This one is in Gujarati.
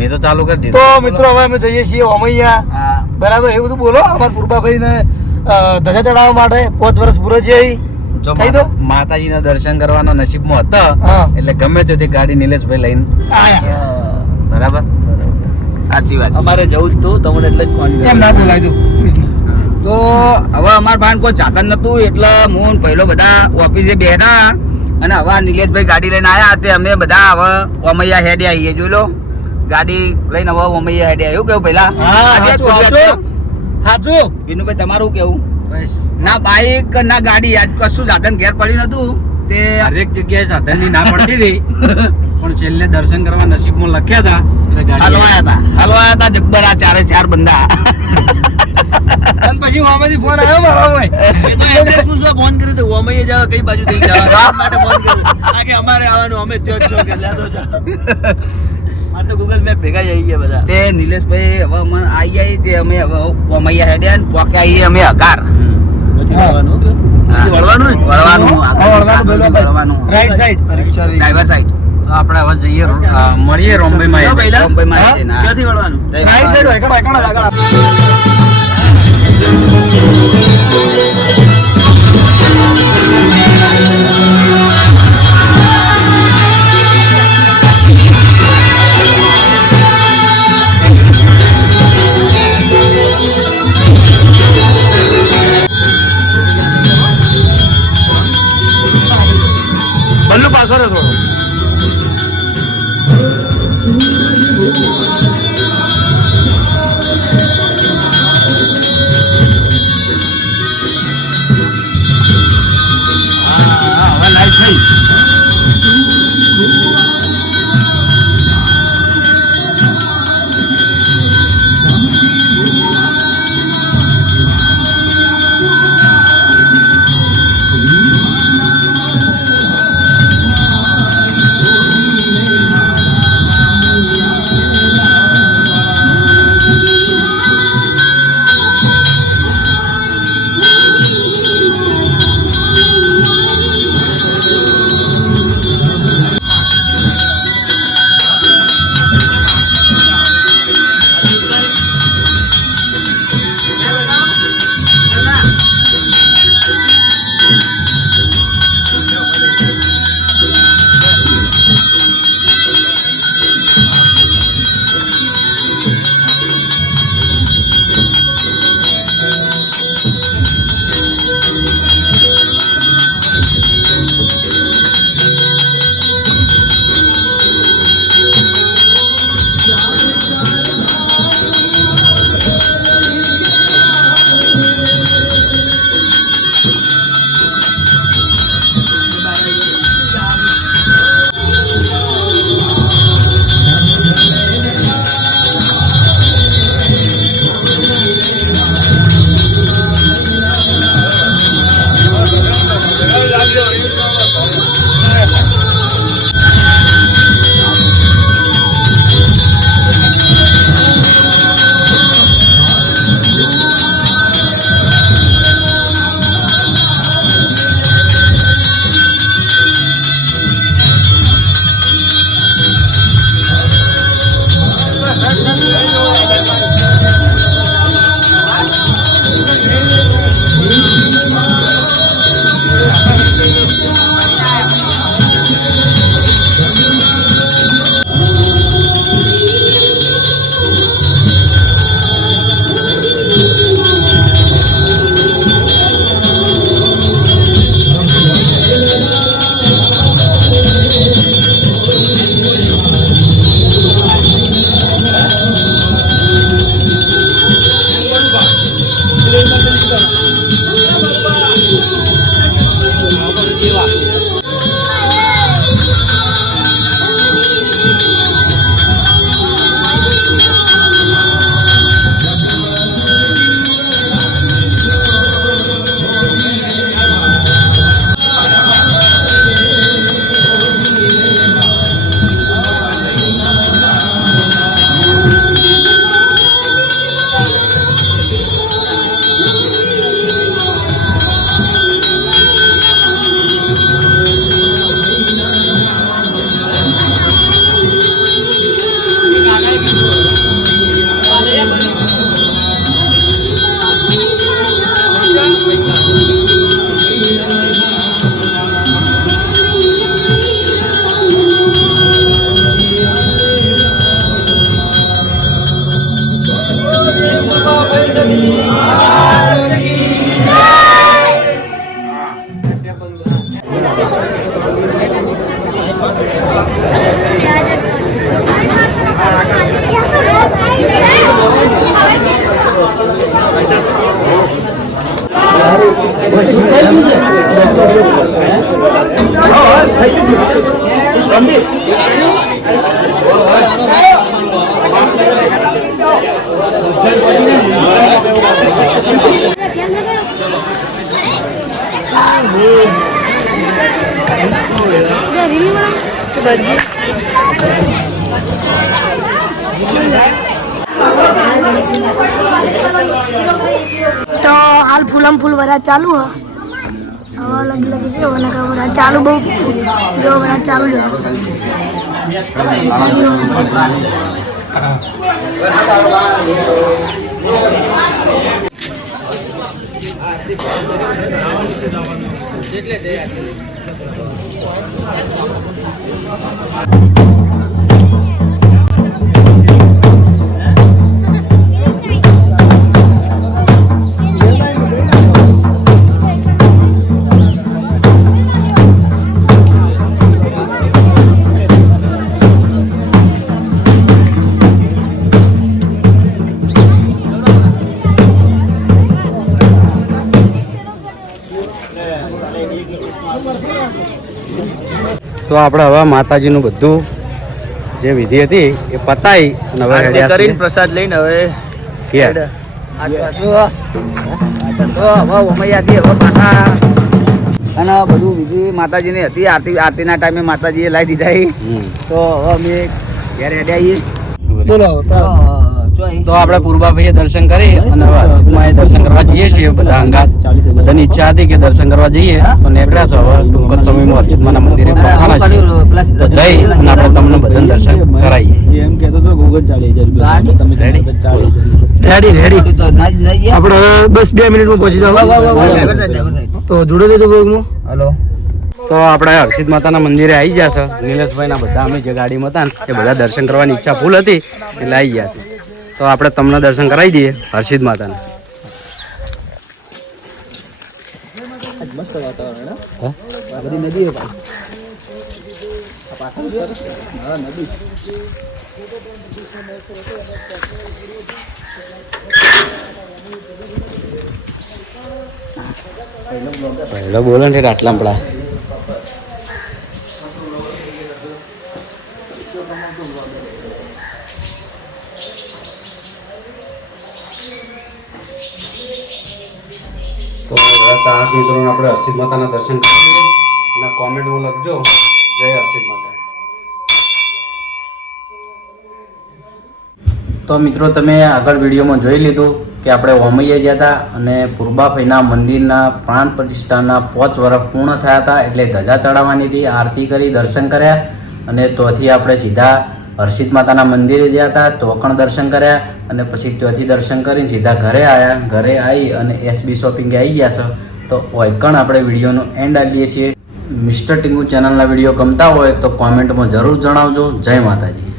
મેં તો ચાલુ કરી દીધું. તો મિત્રો હવે અમે જઈએ છીએ ઓમૈયા. બરાબર, એ બધું બોલો અમારા પૂર્વાભાઈ ને ધજા ચડાવવા માટે 5 વર્ષ પૂરા જઈ જો માતાજીના દર્શન કરવાનો નસીબમાં હતો એટલે ગમે તે ગાડી નિલેશભાઈ લઈને આયા. બરાબર, સાચી વાત. અમારે જવું જ તું તમને એટલે જ ફોન કેમ ના બોલાય તું? તો હવે અમાર ભાન કોઈ સાધન નતું એટલે હું પહેલો બધા ઓફિસે બેઠા અને હવે નિલેશભાઈ ગાડી લઈને આવ્યા તે અમે બધા હવે ઓમૈયા હેડે આવીએ. જોઈ લો ગાડી લઈને હવે ઓમૈયા હેડે આવ્યું. કેવું પહેલા સાચું વિનુભાઈ તમારું કેવું? ના બાઈક ના ગાડી આજ કશું સાધન ઘેર પડ્યું નતું. તે હરેક જગ્યાએ સાધનની ના પડતી હતી પણ છેલ્લે દર્શન કરવા નસીબમાં લખ્યા હતા એટલે હલવાયા હતા જબ્બર આ 4 બંદા. અને પછી મામાથી ફોન આવ્યો મારા ભાઈ. ફોન કર્યું તો ઓમૈયા જાવ કઈ બાજુ થઈ જવા માટે ફોન કર્યો આ કે અમારે આવવાનું અમે ત્યાં જ છો કે લેતો જાવ. મારે તો ગૂગલ મેપ ભેગા જ આવી ગયા બધા. તે નિલેશભાઈ હવે અમે આવી જાય તે અમે હવે ઓમૈયા હેડે ને પોકે આવીએ અમે હકાર. વળવાનું રાઈટ સાઈડ ડ્રાઈવર સાઈડ. તો આપણે હવે જઈએ મળીએ રોમ્બેમાં. ક્યાંથી વળવાનું? રાઈટ સાઈડ હોય કડા આગળ બલ્લુ પાછળ થોડો. તો હાલ ફૂલમ ફૂલ વરાજ ચાલુ હ હવે લગી છે વના કા વરાજ ચાલુ બહુ જો વરાજ ચાલુ છે તો આપણે હવે માતાજીનું બધું જે વિધિ હતી એ પતાઈ અને હવે આરતી હેડ્યા કરીને છીએ પ્રસાદ લઈને હવે ઘેર. તો હવે ઓમૈયાથી હવે પાછા અને બધું વિધિ માતાજીની હતી આરતીના ટાઈમે માતાજીએ લાવી દીધા હમ. તો હવે અમે ઘેર હેડ્યા આવીએ બોલો તો આપણે પૂર્વાભાઈએ દર્શન કરી અને હવે હર્ષદમાં દર્શન કરવા જઈએ છીએ બધા અંગાત. બધાની ઈચ્છા હતી કે દર્શન કરવા જઈએ તો નીકળ્યા છો હવે ટૂંક જ સમયમાં હર્ષદમાના મંદિરે પહોંચવાના છીએ. તો જઈ અને આપણે તમને બધાને દર્શન કરાવીએ. એમ કહેતો તો ગૂગલ 40,000 તમે Ready? 40,000 રેડી રેડી તો ના જ નહીં આપણે હવે બસ 2 મિનિટમાં પહોંચી જાવ તો જોડે લેજો બ્લોગમાં. હલો તો આપણે હર્ષિદ માતાના મંદિરે આવી ગયા છે. નિલેશભાઈના બધા અમે જે ગાડીમાં હતા ને એ બધા દર્શન કરવાની ઈચ્છા ફૂલ હતી એટલે આવી ગયા છે. તો આપણે તમને દર્શન કરાવી દઈએ હર્ષિદ માતાના. મસ્ત વાતાવરણ આ બધી નદીઓ પહેલો બોલો ને આટલા પડા. તો બધા ચાહક મિત્રોને આપણે હર્ષિદ માતાના દર્શન કરીએ અને કોમેન્ટમાં લખજો જય હર્ષિદ માતા. તો મિત્રો તમે આગળ વિડીયોમાં જોઈ લીધું કે આપણે ઓમૈયા ગયા હતા અને પૂર્બાભાઈના મંદિરના પ્રાણ પ્રતિષ્ઠાના 5 વર્ષ પૂર્ણ થયા હતા એટલે ધજા ચડાવવાની હતી. આરતી કરી દર્શન કર્યા અને ત્યાંથી આપણે સીધા હર્ષિદ માતાના મંદિરે ગયા હતા. તોકણ દર્શન કર્યા અને પછી ત્યાંથી દર્શન કરીને સીધા ઘરે આવ્યા. ઘરે આવી અને એસબી શોપિંગે આવી ગયા છે. તો ઓયકણ આપણે વિડીયોનો એન્ડ આપીએ છીએ. મિસ્ટર ટીંગુ ચેનલના વિડીયો ગમતા હોય તો કોમેન્ટમાં જરૂર જણાવજો. જય માતાજી.